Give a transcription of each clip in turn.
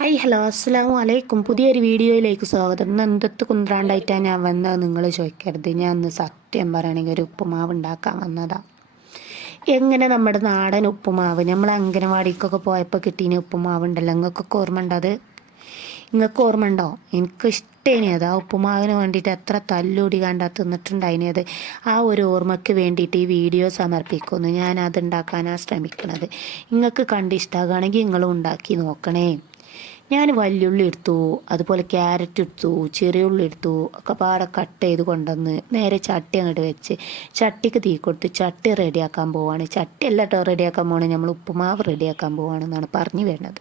Hi hello. അസ്സാം വലൈക്കും പുതിയൊരു വീഡിയോയിലേക്ക് സ്വാഗതം. ഇന്ന് എന്തൊക്കെ കുന്ത്രാണ്ടായിട്ടാണ് ഞാൻ വന്നത് നിങ്ങൾ ചോദിക്കരുത്. ഞാൻ ഇന്ന് സത്യം പറയുകയാണെങ്കിൽ ഒരു ഉപ്പുമാവ് ഉണ്ടാക്കാൻ വന്നതാണ് എങ്ങനെ നമ്മുടെ നാടൻ ഉപ്പുമാവ്? നമ്മൾ അംഗനവാടിക്കൊക്കെ പോയപ്പോൾ കിട്ടീന ഉപ്പുമാവ് ഉണ്ടല്ലോ. നിങ്ങൾക്കൊക്കെ ഓർമ്മ ഉണ്ടോ അത്? നിങ്ങൾക്ക് ഓർമ്മ ഉണ്ടോ എനിക്ക് ഇഷ്ടേനി അത്. ആ ഉപ്പുമാവിന് വേണ്ടിയിട്ട് എത്ര തല്ലൂടി കണ്ടാ തിന്നിട്ടുണ്ടായിനി അത്. ആ ഒരു ഓർമ്മയ്ക്ക് വേണ്ടിയിട്ട് ഈ വീഡിയോ സമർപ്പിക്കുന്നു. ഞാൻ അത് ഉണ്ടാക്കാനാണ് ശ്രമിക്കുന്നത് നിങ്ങൾക്ക് കണ്ട് ഇഷ്ടമാകുകയാണെങ്കിൽ നിങ്ങളും ഉണ്ടാക്കി നോക്കണേ. ഞാൻ വല്യുള്ളി എടുത്തു അതുപോലെ ക്യാരറ്റ് എടുത്തു ചെറിയ ഉള്ളി എടുത്തു ഒക്കെ പാടെ കട്ട് ചെയ്ത് കൊണ്ടുവന്ന് നേരെ ചട്ടി അങ്ങോട്ട് വെച്ച് ചട്ടിക്ക് തീ കൊടുത്ത് ചട്ടി റെഡിയാക്കാൻ പോവാണ്. ചട്ടി അല്ല കേട്ടോ റെഡിയാക്കാൻ പോവാണ് നമ്മൾ ഉപ്പുമാവ് റെഡിയാക്കാൻ പോവാണെന്നാണ് പറഞ്ഞു വരുന്നത്.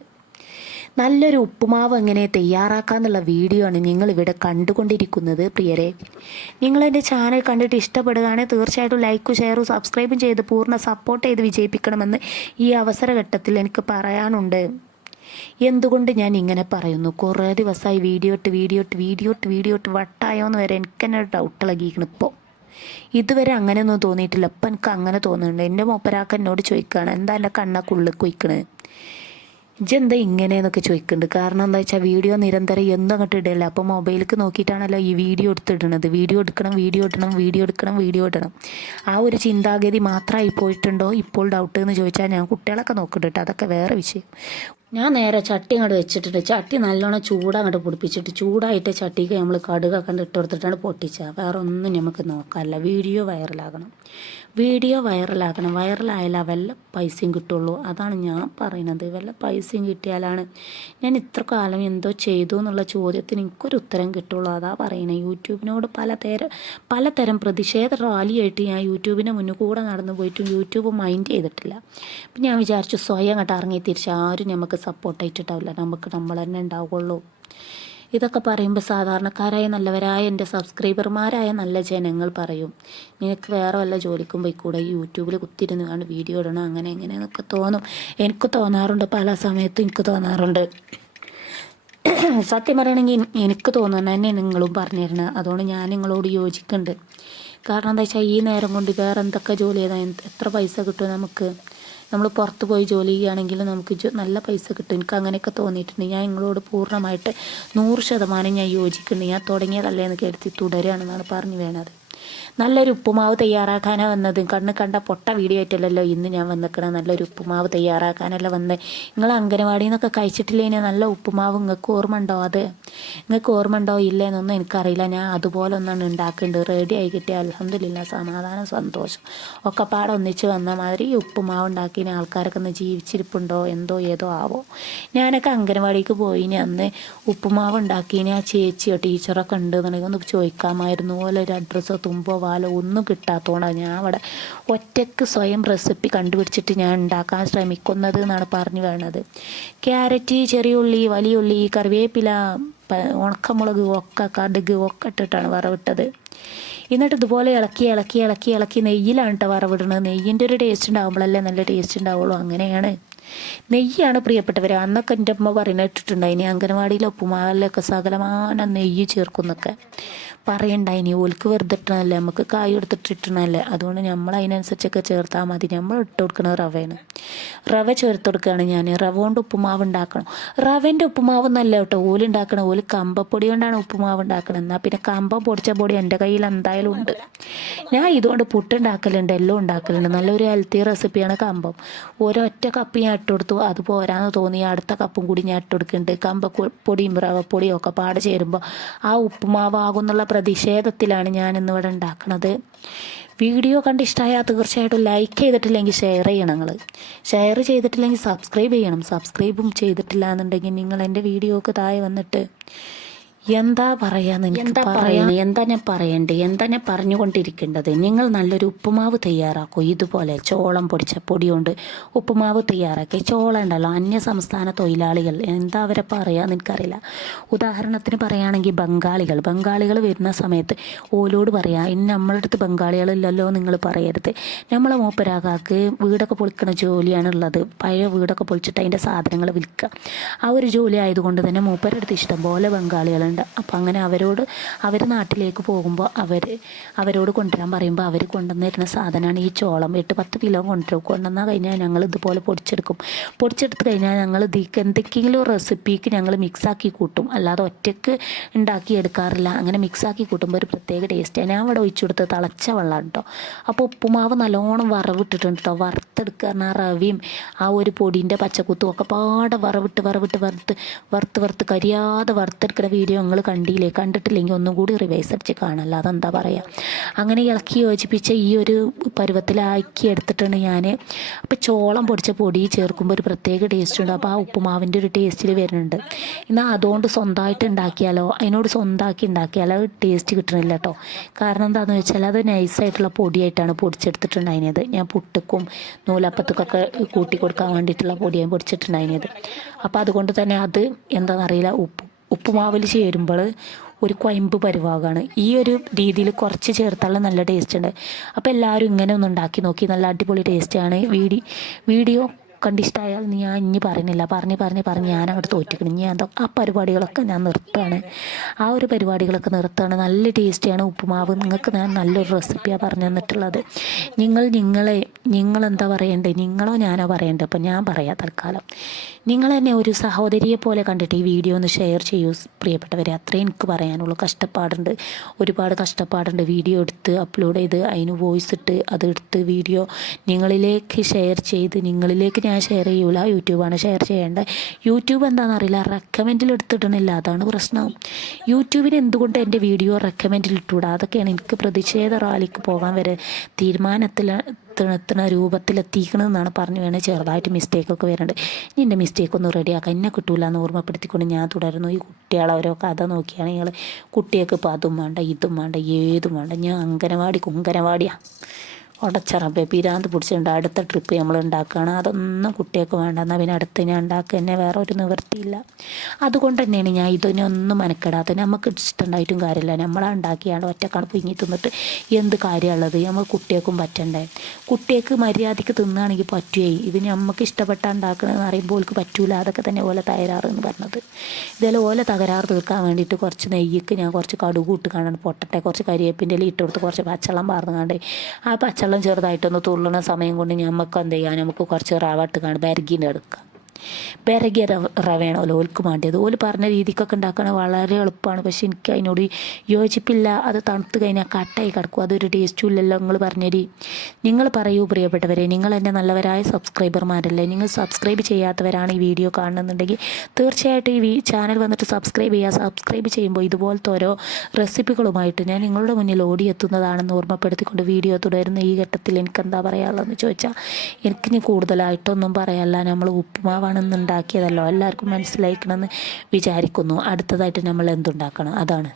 നല്ലൊരു ഉപ്പുമാവ് എങ്ങനെ തയ്യാറാക്കാന്നുള്ള വീഡിയോ ആണ് നിങ്ങളിവിടെ കണ്ടുകൊണ്ടിരിക്കുന്നത് പ്രിയരെ. നിങ്ങൾ എന്റെ ചാനൽ കണ്ടിട്ട് ഇഷ്ടപ്പെടുകയാണെങ്കിൽ തീർച്ചയായിട്ടും ലൈക്കും ഷെയറും സബ്സ്ക്രൈബും ചെയ്ത് പൂർണ സപ്പോർട്ട് ചെയ്ത് വിജയിപ്പിക്കണമെന്ന് ഈ അവസരഘട്ടത്തിൽ എനിക്ക് പറയാനുണ്ട്. എന്തുകൊണ്ട് ഞാൻ ഇങ്ങനെ പറയുന്നു? കുറേ ദിവസമായി വീഡിയോ ഇട്ട് വീഡിയോ ഇട്ട് വീഡിയോ ഇട്ട് വീഡിയോ ഇട്ട് വട്ടായോന്ന് വരെ എനിക്ക് തന്നെ ഡൗട്ട് ഇളകിയിരിക്കണം ഇപ്പോൾ ഇതുവരെ അങ്ങനെയൊന്നും തോന്നിയിട്ടില്ല. ഇപ്പം എനിക്ക് അങ്ങനെ തോന്നുന്നുണ്ട്. എന്റെ മൂപ്പരാക്ക എന്നോട് ചോദിക്കുകയാണ് എന്താ എന്റെ കണ്ണൊക്കെ ഉള്ളിൽ കുയിക്കണത് ഇജെന്താ ഇങ്ങനെയെന്നൊക്കെ ചോദിക്കുന്നുണ്ട്. കാരണം എന്താ വെച്ചാൽ വീഡിയോ നിരന്തരം എന്നും അങ്ങോട്ട് ഇടില്ല. അപ്പോൾ മൊബൈലിലേക്ക് നോക്കിയിട്ടാണല്ലോ ഈ വീഡിയോ എടുത്തിടുന്നത്. വീഡിയോ എടുക്കണം വീഡിയോ ഇടണം വീഡിയോ എടുക്കണം വീഡിയോ ഇടണം. ആ ഒരു ചിന്താഗതി മാത്രമായി പോയിട്ടുണ്ടോ? ഇപ്പോൾ ഡൗട്ട് എന്ന് ചോദിച്ചാൽ ഞാൻ കുട്ടികളൊക്കെ നോക്കുന്നുണ്ട് അതൊക്കെ വേറെ വിഷയം. ഞാൻ നേരെ ചട്ടി അങ്ങോട്ട് വെച്ചിട്ടുണ്ട്. ചട്ടി നല്ലോണം ചൂടങ്ങോട്ട് പൊടിപ്പിച്ചിട്ട് ചൂടായിട്ട് ചട്ടിക്ക് നമ്മൾ കടുകൊക്കെ ഇട്ട് കൊടുത്തിട്ടാണ് പൊട്ടിച്ചത്. വേറെ ഒന്നും നമുക്ക് നോക്കാനില്ല. വീഡിയോ വൈറലാകണം. വീഡിയോ വൈറലാക്കണം. വൈറലായാലേ വല്ല പൈസയും കിട്ടുള്ളൂ. അതാണ് ഞാൻ പറയുന്നത്. വല്ല പൈസയും കിട്ടിയാലാണ് ഞാൻ ഇത്ര കാലം എന്തോ ചെയ്തു എന്നുള്ള ചോദ്യത്തിന് എനിക്കൊരു ഉത്തരം കിട്ടുള്ളൂ. അതാ പറയുന്നത് യൂട്യൂബിനോട് പലതരം പലതരം പ്രതിഷേധ റാലിയായിട്ട് ഞാൻ യൂട്യൂബിന്റെ മുന്നിൽ കൂടെ നടന്നു പോയിട്ടും യൂട്യൂബ് മൈൻഡ് ചെയ്തിട്ടില്ല. അപ്പം ഞാൻ വിചാരിച്ചു സ്വയം അങ്ങോട്ട് ഇറങ്ങി തിരിച്ച് ആരും നമുക്ക് സപ്പോർട്ട് സപ്പോർട്ടായിട്ടുണ്ടാവില്ല നമുക്ക് നമ്മൾ തന്നെ ഉണ്ടാവുള്ളൂ ഇതൊക്കെ പറയുമ്പോൾ സാധാരണക്കാരായ നല്ലവരായ എന്റെ സബ്സ്ക്രൈബർമാരായ നല്ല ജനങ്ങൾ പറയും. നിനക്ക് വേറെ വല്ല ജോലിക്കും പോയിക്കൂടെ യൂട്യൂബിൽ കുത്തിരുന്ന് കണ്ട് വീഡിയോ ഇടണം അങ്ങനെ എങ്ങനെയെന്നൊക്കെ തോന്നും. എനിക്ക് തോന്നാറുണ്ട് പല സമയത്തും എനിക്ക് തോന്നാറുണ്ട്. സത്യം പറയണമെങ്കിൽ എനിക്ക് തോന്നുന്നത് തന്നെ നിങ്ങളും പറഞ്ഞു തരണം അതുകൊണ്ട് ഞാൻ നിങ്ങളോട് യോജിക്കുന്നുണ്ട് കാരണം എന്താ വെച്ചാൽ ഈ നേരം കൊണ്ട് വേറെ എന്തൊക്കെ ജോലി ചെയ്താൽ എത്ര പൈസ കിട്ടും നമുക്ക്? നമ്മൾ പുറത്ത് പോയി ജോലി ചെയ്യുകയാണെങ്കിൽ നമുക്ക് നല്ല പൈസ കിട്ടും. എനിക്ക് അങ്ങനെയൊക്കെ തോന്നിയിട്ടുണ്ട്. ഞാൻ നിങ്ങളോട് പൂർണമായിട്ട് നൂറ് ശതമാനം ഞാൻ യോജിക്കുന്നുണ്ട് ഞാൻ തുടങ്ങിയതല്ലേ എന്ന് കരുതി തുടരുകയാണെന്നാണ് പറഞ്ഞു വേണത്. നല്ലൊരു ഉപ്പുമാവ് തയ്യാറാക്കാനാണ് വന്നത്. കണ്ണ് കണ്ട പൊട്ട വീഡിയോ ആയിട്ടല്ലല്ലോ ഇന്ന് ഞാൻ വന്നിക്കണേ. നല്ലൊരു ഉപ്പുമാവ് തയ്യാറാക്കാനല്ല വന്നത് നിങ്ങൾ അംഗനവാടിയിൽ നിന്നൊക്കെ കഴിച്ചിട്ടില്ലേ നല്ല ഉപ്പുമാവ് നിങ്ങൾക്ക് ഓർമ്മ ഉണ്ടോ അത്? നിങ്ങൾക്ക് ഓർമ്മ ഉണ്ടോ ഇല്ലേന്നൊന്നും എനിക്കറിയില്ല. ഞാൻ അതുപോലെ ഒന്നാണ് ഉണ്ടാക്കുന്നുണ്ട് റെഡി ആയി കിട്ടിയ അലഹമില്ല സമാധാനം സന്തോഷം. ഒക്കെ പാടെ ഒന്നിച്ച് വന്ന മാതിരി ഈ ഉപ്പുമാവ് ഉണ്ടാക്കിയ ആൾക്കാരൊക്കെ ഒന്ന് ജീവിച്ചിരിപ്പുണ്ടോ? എന്തോ ഏതോ ആവോ? ഞാനൊക്കെ അംഗനവാടിക്ക് പോയി അന്ന് ഉപ്പുമാവ് ഉണ്ടാക്കിയതിന് ആ ചേച്ചിയോ ടീച്ചറൊക്കെ ഉണ്ട് എന്നുണ്ടെങ്കിൽ ഒന്ന് ചോദിക്കാമായിരുന്നു. പോലെ ഒരു അഡ്രസ്സോ തുമ്പോ വാലോ ഒന്നും കിട്ടാത്തതുകൊണ്ടാണ് ഞാൻ അവിടെ ഒറ്റയ്ക്ക് സ്വയം റെസിപ്പി കണ്ടുപിടിച്ചിട്ട് ഞാൻ ഉണ്ടാക്കാൻ ശ്രമിക്കുന്നത് എന്നാണ് പറഞ്ഞു വേണത് ക്യാരറ്റ് ചെറിയ ഉള്ളി വലിയ ഉള്ളി കറിവേപ്പില ഉണക്കമുളക് ഒക്കെ കടുക് ഒക്കെ ഇട്ടിട്ടാണ് വറവിട്ടത്. എന്നിട്ട് ഇതുപോലെ ഇളക്കി ഇളക്കി ഇളക്കി ഇളക്കി നെയ്യിലാണ് കേട്ടോ വറവിടുന്നത്. നെയ്യിന്റെ ഒരു ടേസ്റ്റ് ഉണ്ടാകുമ്പോഴല്ലേ നല്ല ടേസ്റ്റ് ഉണ്ടാവുള്ളൂ. അങ്ങനെയാണ്. നെയ്യാണ് പ്രിയപ്പെട്ടവർ അന്നൊക്കെ എന്റെ അമ്മ പറയുന്നത് ഇട്ടിട്ടുണ്ടായിനി അംഗനവാടിയിലെ ഉപ്പുമാവിലൊക്കെ സകലമാന നെയ്യ് ചേർക്കുന്നൊക്കെ പറയണ്ടായിനി ഓൽക്ക് വെറുതെ ഇട്ടണല്ലേ നമുക്ക് കായ് എടുത്തിട്ട് ഇട്ടണല്ലേ അതുകൊണ്ട് നമ്മൾ അതിനനുസരിച്ചൊക്കെ ചേർത്താൽ മതി. നമ്മൾ ഇട്ട് കൊടുക്കണത് റവയാണ് റവ ചേർത്ത് കൊടുക്കുകയാണ് ഞാൻ റവ കൊണ്ട് ഉപ്പുമാവ് ഉണ്ടാക്കണം റവന്റെ ഉപ്പുമാവ് എന്നല്ല കേട്ടോ. ഓൽ ഉണ്ടാക്കണം ഓൽ കമ്പപ്പൊടി കൊണ്ടാണ് ഉപ്പുമാവ് ഉണ്ടാക്കണം എന്നാൽ പിന്നെ കമ്പം പൊടിച്ച പൊടി എന്റെ കയ്യിൽ എന്തായാലും ഉണ്ട്. ഞാൻ ഇതുകൊണ്ട് പുട്ടുണ്ടാക്കലുണ്ട് എല്ലാം ഉണ്ടാക്കലുണ്ട് നല്ലൊരു ഹെൽത്തി റെസിപ്പിയാണ് കമ്പം. ഒരൊറ്റ കപ്പ് ഞാൻ ഇട്ട് കൊടുത്തു. അത് പോരാന്ന് തോന്നി. അടുത്ത കപ്പും കൂടി ഞാൻ ഇട്ട് കൊടുക്കുന്നുണ്ട് കമ്പപ്പൊടിയും റവപ്പൊടിയും ഒക്കെ പാടെ ചേരുമ്പോൾ ആ ഉപ്പുമാവാകുന്നുള്ള പ്രതിഷേധത്തിലാണ് ഞാൻ ഇന്നിവിടെ ഉണ്ടാക്കുന്നത് വീഡിയോ കണ്ട് ഇഷ്ടമായാൽ തീർച്ചയായിട്ടും ലൈക്ക് ചെയ്തിട്ടില്ലെങ്കിൽ ഷെയർ ചെയ്യണം നിങ്ങൾ ഷെയർ ചെയ്തിട്ടില്ലെങ്കിൽ സബ്സ്ക്രൈബ് ചെയ്യണം. സബ്സ്ക്രൈബും ചെയ്തിട്ടില്ല എന്നുണ്ടെങ്കിൽ നിങ്ങൾ എന്റെ വീഡിയോക്ക് താഴെ വന്നിട്ട് എന്താ പറയാന്ന് എന്താ പറയുന്നത് എന്താ ഞാൻ പറയണ്ടേ? എന്താ ഞാൻ പറഞ്ഞുകൊണ്ടിരിക്കേണ്ടത്? നിങ്ങൾ നല്ലൊരു ഉപ്പുമാവ് തയ്യാറാക്കൂ. ഇതുപോലെ ചോളം പൊടിച്ച പൊടി കൊണ്ട് ഉപ്പുമാവ് തയ്യാറാക്കി. ചോളം ഉണ്ടല്ലോ അന്യ സംസ്ഥാന തൊഴിലാളികൾ. എന്താ അവരെ പറയാന്ന് എനിക്കറിയില്ല ഉദാഹരണത്തിന് പറയുകയാണെങ്കിൽ ബംഗാളികൾ. ബംഗാളികൾ വരുന്ന സമയത്ത് ഓലോട് പറയാം ഇനി നമ്മളുടെ അടുത്ത് ബംഗാളികളില്ലല്ലോ നിങ്ങൾ പറയരുത്. നമ്മളെ മൂപ്പരാകാക്ക് വീടൊക്കെ പൊളിക്കുന്ന ജോലിയാണ് ഉള്ളത് പഴയ വീടൊക്കെ പൊളിച്ചിട്ട് അതിന്റെ സാധനങ്ങൾ വിൽക്കുക. ആ ഒരു ജോലി ആയതുകൊണ്ട് തന്നെ മൂപ്പരടുത്ത് ഇഷ്ടം പോലെ ബംഗാളികളുണ്ട്. ഉണ്ട്. അപ്പോൾ അങ്ങനെ അവരോട് അവർ നാട്ടിലേക്ക് പോകുമ്പോൾ അവർ അവരോട് കൊണ്ടുവരാൻ പറയുമ്പോൾ അവർ കൊണ്ടുവന്ന് തരുന്ന സാധനമാണ് ഈ ചോളം. എട്ട് പത്ത് കിലോ കൊണ്ടുവരും. കൊണ്ടുവന്നാൽ കഴിഞ്ഞാൽ ഞങ്ങൾ ഇതുപോലെ പൊടിച്ചെടുക്കും. പൊടിച്ചെടുത്ത് കഴിഞ്ഞാൽ ഞങ്ങൾ ഇതിക്ക് എന്തെങ്കിലും റെസിപ്പിക്ക് ഞങ്ങൾ മിക്സാക്കി കൂട്ടും. അല്ലാതെ ഒറ്റയ്ക്ക് ഉണ്ടാക്കി എടുക്കാറില്ല. അങ്ങനെ മിക്സാക്കി കൂട്ടുമ്പോൾ ഒരു പ്രത്യേക ടേസ്റ്റാണ് ഞാൻ അവിടെ ഒഴിച്ചു കൊടുത്ത് തിളച്ച വെള്ളം കേട്ടോ അപ്പോൾ ഉപ്പുമാവ് നല്ലോണം വറവിട്ടിട്ടുണ്ട് കേട്ടോ വറുത്തെടുക്കുക പറഞ്ഞാൽ റവിയും ആ ഒരു പൊടിന്റെ പച്ചക്കുത്തും ഒക്കെ പാടെ വറവിട്ട് വറവിട്ട് വറുത്ത് വറുത്ത് വറുത്ത് കരിയാതെ വറുത്തെടുക്കുന്ന വീഡിയോ നിങ്ങൾ കണ്ടില്ലേ? കണ്ടിട്ടില്ലെങ്കിൽ ഒന്നും കൂടി റിവൈസ് അടിച്ച് കാണല്ല അതെന്താ പറയുക അങ്ങനെ ഇളക്കി യോജിപ്പിച്ച ഈ ഒരു പരുവത്തിലാക്കി എടുത്തിട്ടാണ് ഞാൻ അപ്പോൾ ചോളം പൊടിച്ച പൊടി ചേർക്കുമ്പോൾ ഒരു പ്രത്യേക ടേസ്റ്റ് ഉണ്ട്. അപ്പോൾ ആ ഉപ്പുമാവിന്റെ ഒരു ടേസ്റ്റിൽ വരുന്നുണ്ട്. എന്നാൽ അതുകൊണ്ട് സ്വന്തമായിട്ട് ഉണ്ടാക്കിയാലോ? അതിനോട് സ്വന്തമാക്കി ഉണ്ടാക്കിയാലോ? ടേസ്റ്റ് കിട്ടണില്ല കേട്ടോ കാരണം എന്താണെന്ന് വെച്ചാൽ അത് നൈസായിട്ടുള്ള പൊടിയായിട്ടാണ് പൊടിച്ചെടുത്തിട്ടുണ്ടായിരുന്നത്. ഞാൻ പുട്ടുക്കും നൂലപ്പത്തുക്കൊക്കെ കൂട്ടി കൊടുക്കാൻ വേണ്ടിയിട്ടുള്ള പൊടിയാണ് പൊടിച്ചിട്ടുണ്ടായിരുന്നത്. അപ്പോൾ അതുകൊണ്ട് തന്നെ അത് എന്താണെന്നറിയില്ല ഉപ്പ് ഉപ്പുമാവിൽ ചേരുമ്പോൾ ഒരു കൊയമ്പ് പരിവാകാണ്. ഈ ഒരു രീതിയിൽ കുറച്ച് ചേർത്താലും നല്ല ടേസ്റ്റ് ഉണ്ട് അപ്പോൾ എല്ലാവരും ഇങ്ങനെ ഒന്ന് ഉണ്ടാക്കി നോക്കി. നല്ല അടിപൊളി ടേസ്റ്റാണ് വീഡിയോ വീഡിയോ കണ്ടിഷ്ടമായാൽ ഞാൻ ഇനി പറയുന്നില്ല. പറഞ്ഞ് പറഞ്ഞ് പറഞ്ഞ് ഞാൻ അങ്ങോട്ട് തോറ്റിക്കണം ഞാൻ ആ പരിപാടികളൊക്കെ ഞാൻ നിർത്താണ് ആ ഒരു പരിപാടികളൊക്കെ നിർത്താണ് നല്ല ടേസ്റ്റിയാണ് ഉപ്പുമാവ്. നിങ്ങൾക്ക് ഞാൻ നല്ലൊരു റെസിപ്പിയാണ് പറഞ്ഞു തന്നിട്ടുള്ളത്. നിങ്ങൾ നിങ്ങളെ നിങ്ങളെന്താ പറയണ്ടേ? നിങ്ങളോ ഞാനോ പറയണ്ടേ? അപ്പം ഞാൻ പറയാം തൽക്കാലം. നിങ്ങൾ എന്നെ ഒരു സഹോദരിയെ പോലെ കണ്ടിട്ട് ഈ വീഡിയോ ഒന്ന് ഷെയർ ചെയ്യൂ പ്രിയപ്പെട്ടവരെ. അത്രയും എനിക്ക് പറയാനുള്ളൂ. കഷ്ടപ്പാടുണ്ട്. ഒരുപാട് കഷ്ടപ്പാടുണ്ട്. വീഡിയോ എടുത്ത് അപ്ലോഡ് ചെയ്ത് അതിന് വോയിസ് ഇട്ട് അതെടുത്ത് വീഡിയോ നിങ്ങളിലേക്ക് ഷെയർ ചെയ്ത് നിങ്ങളിലേക്ക് ഞാൻ ഷെയർ ചെയ്യൂല. യൂട്യൂബാണ് ഷെയർ ചെയ്യേണ്ടത്. യൂട്യൂബ് എന്താണെന്നറിയില്ല റെക്കമെൻഡിൽ എടുത്തിടണില്ല അതാണ് പ്രശ്നം. യൂട്യൂബിന് എന്തുകൊണ്ട് എന്റെ വീഡിയോ റെക്കമെൻഡിൽ ഇട്ടുകൂടാ അതൊക്കെയാണ് എനിക്ക് പ്രതിഷേധ റാലിക്ക് പോകാൻ വരെ തീരുമാനത്തിൽ എത്തണ രൂപത്തിലെത്തിക്കണമെന്നാണ് പറഞ്ഞു വേണേൽ ചെറുതായിട്ട് മിസ്റ്റേക്കൊക്കെ വരുന്നുണ്ട്. ഇനി എന്റെ മിസ്റ്റേക്ക് ഒന്ന് റെഡിയാക്കാം എന്നെ കിട്ടൂല എന്ന് ഓർമ്മപ്പെടുത്തിക്കൊണ്ട് ഞാൻ തുടരുന്നു. ഈ കുട്ടികളെ ഓരോ കഥ നോക്കിയാണ് നിങ്ങൾ കുട്ടികൾക്ക് ഇപ്പോൾ അതും വേണ്ട ഇതും വേണ്ട ഏതും വേണ്ട. ഞാൻ അങ്കനവാടി കുങ്കനവാടിയാണ് ഉടച്ചറബെ പിരാന്ത് പിടിച്ചിട്ടുണ്ട്. അടുത്ത ട്രിപ്പ് നമ്മൾ ഉണ്ടാക്കുകയാണ്. അതൊന്നും കുട്ടികൾക്ക് വേണ്ട. എന്നാൽ പിന്നെ അടുത്ത് ഞാൻ ഉണ്ടാക്കുക. തന്നെ വേറെ ഒരു നിവൃത്തിയില്ല. അതുകൊണ്ട് തന്നെയാണ് ഞാൻ ഇതിനൊന്നും മനക്കെടാത്ത നമുക്ക് ഇഷ്ടമുണ്ടായിട്ടും കാര്യമില്ല. നമ്മളാ ഉണ്ടാക്കിയാണ് ഒറ്റക്കാണ് പിങ്ങി തിന്നിട്ട് എന്ത് കാര്യമുള്ളത്? നമ്മൾ കുട്ടികൾക്കും പറ്റണ്ടേ? കുട്ടികൾക്ക് മര്യാദയ്ക്ക് തിന്നുകയാണെങ്കിൽ പറ്റുകയെ ഇത് നമുക്ക് ഇഷ്ടപ്പെട്ട ഉണ്ടാക്കണമെന്ന് പറയുമ്പോൾ ഓൾക്ക് പറ്റൂല. അതൊക്കെ തന്നെ ഓല തകരാറ് എന്ന് പറഞ്ഞത്. ഇതേപോലെ ഓല തകരാറ് തീർക്കാൻ വേണ്ടിയിട്ട് കുറച്ച് നെയ്യ്ക്ക് ഞാൻ കുറച്ച് കടുകൂട്ട് കാണാൻ പൊട്ടട്ടെ. കുറച്ച് കരിയേപ്പിന്റെ ഇട്ട് കൊടുത്ത് കുറച്ച് പച്ചവെള്ളം പാർന്നുകൊണ്ട് ആ പച്ചവെള്ളം ചെറുതായിട്ടൊന്ന് തുള്ളണ സമയം കൊണ്ട് നമുക്ക് എന്ത് ചെയ്യാം നമുക്ക് കുറച്ച് റവ ഇട്ട് കാണും ബെരഗിന് എടുക്കാം. ബെരകിയ റവയാണ് റവയാണല്ലോ ഓൽക്ക് വേണ്ടിയത് ഓൽ പറഞ്ഞ രീതിക്കൊക്കെ ഉണ്ടാക്കണത് വളരെ എളുപ്പമാണ്. പക്ഷെ എനിക്ക് അതിനോട് യോജിപ്പില്ല. അത് തണുത്ത് കഴിഞ്ഞാൽ കട്ടായി കിടക്കും. അതൊരു ടേസ്റ്റും ഇല്ലല്ലോ നിങ്ങൾ പറഞ്ഞരി. നിങ്ങൾ പറയൂ പ്രിയപ്പെട്ടവരെ നിങ്ങൾ എന്റെ നല്ലവരായ സബ്സ്ക്രൈബർമാരല്ലേ നിങ്ങൾ സബ്സ്ക്രൈബ് ചെയ്യാത്തവരാണ് ഈ വീഡിയോ കാണുന്നുണ്ടെങ്കിൽ തീർച്ചയായിട്ടും ഈ ചാനൽ വന്നിട്ട് സബ്സ്ക്രൈബ് ചെയ്യുക. സബ്സ്ക്രൈബ് ചെയ്യുമ്പോൾ ഇതുപോലത്തെ ഓരോ റെസിപ്പികളുമായിട്ട് ഞാൻ നിങ്ങളുടെ മുന്നിൽ ഓടിയെത്തുന്നതാണെന്ന് ഓർമ്മപ്പെടുത്തിക്കൊണ്ട് വീഡിയോ തുടരുന്ന ഈ ഘട്ടത്തിൽ എനിക്ക് എന്താ പറയാനുള്ളതെന്ന് ചോദിച്ചാൽ എനിക്കിനി കൂടുതലായിട്ടൊന്നും പറയാനല്ല. നമ്മൾ ഉപ്പുമാവാണെന്ന് ഉണ്ടാക്കിയതല്ലോ എല്ലാവർക്കും മനസ്സിലായിക്കണമെന്ന് വിചാരിക്കുന്നു. അടുത്തതായിട്ട് നമ്മൾ എന്തുണ്ടാക്കണം? അതാണ്.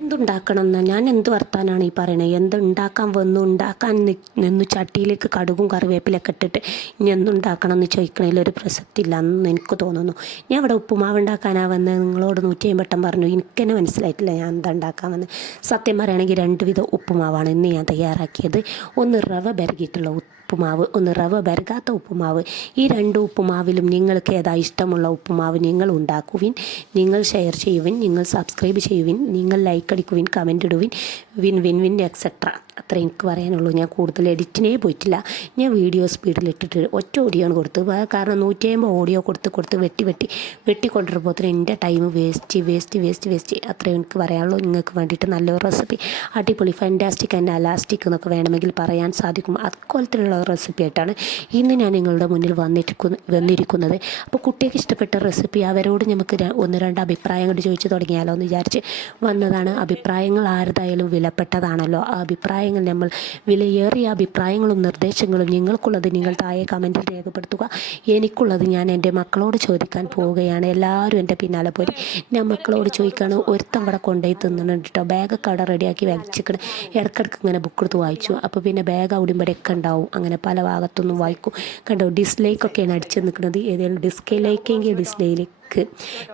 എന്തുണ്ടാക്കണം എന്ന് ഞാൻ എന്ത് വർത്താനാണ് ഈ പറയണത് എന്തുണ്ടാക്കാൻ വന്നു? ഉണ്ടാക്കാൻ നിന്നു ചട്ടിയിലേക്ക് കടുകും കറിവേപ്പിലൊക്കെ ഇട്ടിട്ട് ഇനി എന്തുണ്ടാക്കണം എന്ന് ചോദിക്കണതിൽ ഒരു പ്രസക്തി ഇല്ല എന്ന് എനിക്ക് തോന്നുന്നു. ഞാൻ ഇവിടെ ഉപ്പുമാവ് ഉണ്ടാക്കാനാ വന്ന്? നിങ്ങളോട് നൂറ്റി അമ്പട്ടം പറഞ്ഞു. എനിക്ക് തന്നെ മനസ്സിലായിട്ടില്ല ഞാൻ എന്താ ഉണ്ടാക്കാൻ വന്ന് സത്യം പറയുകയാണെങ്കിൽ രണ്ട് വിധം ഉപ്പുമാവാണ് ഇന്ന് ഞാൻ തയ്യാറാക്കിയത്. ഒന്ന് റവ ബരകിയിട്ടുള്ള ഉപ്പുമാവ് ഒന്ന് റവ ബരകാത്ത ഉപ്പുമാവ്. ഈ രണ്ട് ഉപ്പുമാവിലും നിങ്ങൾക്ക് ഏതാ ഇഷ്ടമുള്ള ഉപ്പുമാവ് നിങ്ങൾ ഉണ്ടാക്കുവിൻ നിങ്ങൾ ഷെയർ ചെയ്യുവിൻ നിങ്ങൾ സബ്സ്ക്രൈബ് ചെയ്യുവിൻ നിങ്ങൾ ലൈക്ക് അടിക്കുവിൻ കമന്റ് ഇടുവിൻ വിൻ വിൻ വിൻ എക്സെട്ര അത്ര എനിക്ക് പറയാനുള്ളൂ. ഞാൻ കൂടുതൽ എഡിറ്റിനേ പോയിട്ടില്ല. ഞാൻ വീഡിയോ സ്പീഡിൽ ഇട്ടിട്ട് ഒറ്റ ഓഡിയോ ആണ് കൊടുത്ത്. കാരണം നൂറ്റി അമ്പത് ഓഡിയോ കൊടുത്ത് കൊടുത്ത് വെട്ടി വെട്ടി വെട്ടി കൊണ്ടുവരുമ്പോൾ എന്റെ time waste waste waste waste അത്രയും എനിക്ക് പറയാനുള്ളൂ. നിങ്ങൾക്ക് വേണ്ടിയിട്ട് നല്ലൊരു റെസിപ്പി അടിപൊളി ഫാന്റാസ്റ്റിക് ആൻഡ് അലാസ്റ്റിക് എന്നൊക്കെ വേണമെങ്കിൽ പറയാൻ സാധിക്കും. അതുപോലത്തിലുള്ള റെസിപ്പി ആയിട്ടാണ് ഇന്ന് ഞാൻ നിങ്ങളുടെ മുന്നിൽ വന്നിരിക്കുന്നു വന്നിരിക്കുന്നത്. അപ്പോൾ കുട്ടിക്ക് ഇഷ്ടപ്പെട്ട റെസിപ്പി അവരോട് നമുക്ക് ഒന്ന് രണ്ട് അഭിപ്രായം കൊണ്ട് ചോദിച്ചു തുടങ്ങിയാലോ എന്ന് വിചാരിച്ച് വന്നതാണ്. അഭിപ്രായങ്ങൾ ആരുതായാലും വിലപ്പെട്ടതാണല്ലോ. ആ അഭിപ്രായങ്ങൾ നമ്മൾ വിലയേറിയ അഭിപ്രായങ്ങളും നിർദ്ദേശങ്ങളും നിങ്ങൾക്കുള്ളത് നിങ്ങൾ താഴെ കമന്റിൽ രേഖപ്പെടുത്തുക. എനിക്കുള്ളത് ഞാൻ എന്റെ മക്കളോട് ചോദിക്കാൻ പോവുകയാണ്. എല്ലാവരും എന്റെ പിന്നാലെ പോയി ഞാൻ മക്കളോട് ചോദിക്കുകയാണ് ഒരുത്തം കൂടെ കൊണ്ടുപോയി തിന്നുന്നുണ്ട് കേട്ടോ ബാഗൊക്കെ അവിടെ റെഡിയാക്കി വെച്ചിക്കണം ഇടക്കിടക്ക് ഇങ്ങനെ ബുക്ക് എടുത്ത് വായിച്ചു. അപ്പോൾ പിന്നെ ബാഗ് അവിടുമ്പോഴൊക്കെ ഉണ്ടാവും. അങ്ങനെ പല ഭാഗത്തൊന്നും വായിക്കും. കണ്ടോ ഡിസ്ലൈക്കൊക്കെയാണ് അടിച്ചു നിൽക്കുന്നത്. ഏതെങ്കിലും ഡിസ്കയിലേക്കെങ്കിൽ ഡിസ്ലൈയിലേക്ക് ലൈക്ക്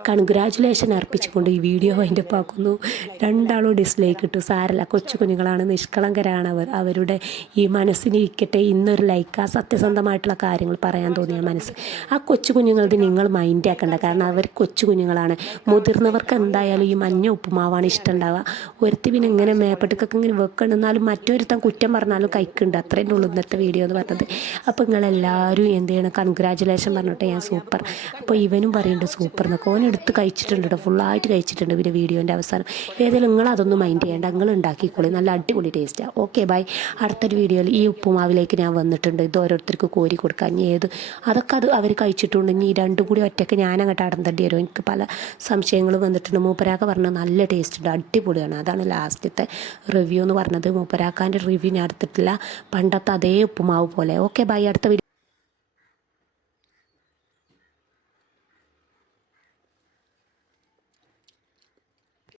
കൺഗ്രാജുലേഷൻ അർപ്പിച്ചുകൊണ്ട് ഈ വീഡിയോ അതിന്റെ പാക്കുന്നു രണ്ടാളും ഡിസ്ലൈക്ക് ഇട്ടു. സാരല്ല കൊച്ചു കുഞ്ഞുങ്ങളാണ്. നിഷ്കളങ്കരാണ് അവർ. അവരുടെ ഈ മനസ്സിന് ഇരിക്കട്ടെ ഇന്നൊരു ലൈക്ക് ആ സത്യസന്ധമായിട്ടുള്ള കാര്യങ്ങൾ പറയാൻ തോന്നിയ മനസ്സ്. ആ കൊച്ചു കുഞ്ഞുങ്ങളത് നിങ്ങൾ മൈൻഡ് ആക്കണ്ട. കാരണം അവർ കൊച്ചു കുഞ്ഞുങ്ങളാണ്. മുതിർന്നവർക്ക് എന്തായാലും ഈ മഞ്ഞ ഉപ്പുമാവാണ് ഇഷ്ടമുണ്ടാവുക ഒരുത്തി പിന്നെ ഇങ്ങനെ മേപ്പട്ടിക്കൊക്കെ ഇങ്ങനെ വെക്കണം എന്നാലും മറ്റൊരുത്തൻ കുറ്റം പറഞ്ഞാലും കഴിക്കുന്നുണ്ട് അത്രയും ഉള്ളൂ ഇന്നത്തെ വീഡിയോ എന്ന് പറഞ്ഞത്. അപ്പോൾ നിങ്ങളെല്ലാവരും എന്ത് ചെയ്യണം കൺഗ്രാജുലേഷൻ പറഞ്ഞിട്ട് ഞാൻ സൂപ്പർ. അപ്പോൾ ഇവനും പറയുന്നുണ്ട് സൂപ്പർ എന്നൊക്കെ ഓൻ എടുത്ത് കഴിച്ചിട്ടുണ്ട് കേട്ടോ ഫുള്ളായിട്ട് കഴിച്ചിട്ടുണ്ട് പിന്നെ വീഡിയോന്റെ അവസാനം. ഏതായാലും നിങ്ങൾ അതൊന്നും മൈൻഡ് ചെയ്യേണ്ട നിങ്ങൾ ഉണ്ടാക്കിക്കോളി. നല്ല അടിപൊളി ടേസ്റ്റാണ് ഓക്കെ ബൈ അടുത്തൊരു വീഡിയോയിൽ ഈ ഉപ്പുമാവിലേക്ക് ഞാൻ വന്നിട്ടുണ്ട്. ഇത് ഓരോരുത്തർക്ക് കോരി കൊടുക്കാൻ ഇനി ഏത്? അതൊക്കെ അത് അവർ കഴിച്ചിട്ടുണ്ട്. ഇനി രണ്ടും കൂടി ഒറ്റയ്ക്ക് ഞാൻ അങ്ങോട്ട് അടന്തേണ്ടി വരും. എനിക്ക് പല സംശയങ്ങളും വന്നിട്ടുണ്ട്. മൂപ്പരാക്ക പറഞ്ഞത് നല്ല ടേസ്റ്റ് ഉണ്ട്. അടിപൊളിയാണ്. അതാണ് ലാസ്റ്റത്തെ റിവ്യൂ എന്ന് പറഞ്ഞത്. മൂപ്പരാക്കാന്റെ റിവ്യൂ ഞാൻ എടുത്തിട്ടില്ല. പണ്ടത്തെ അതേ ഉപ്പുമാവ് പോലെ. ഓക്കെ ബൈ അടുത്ത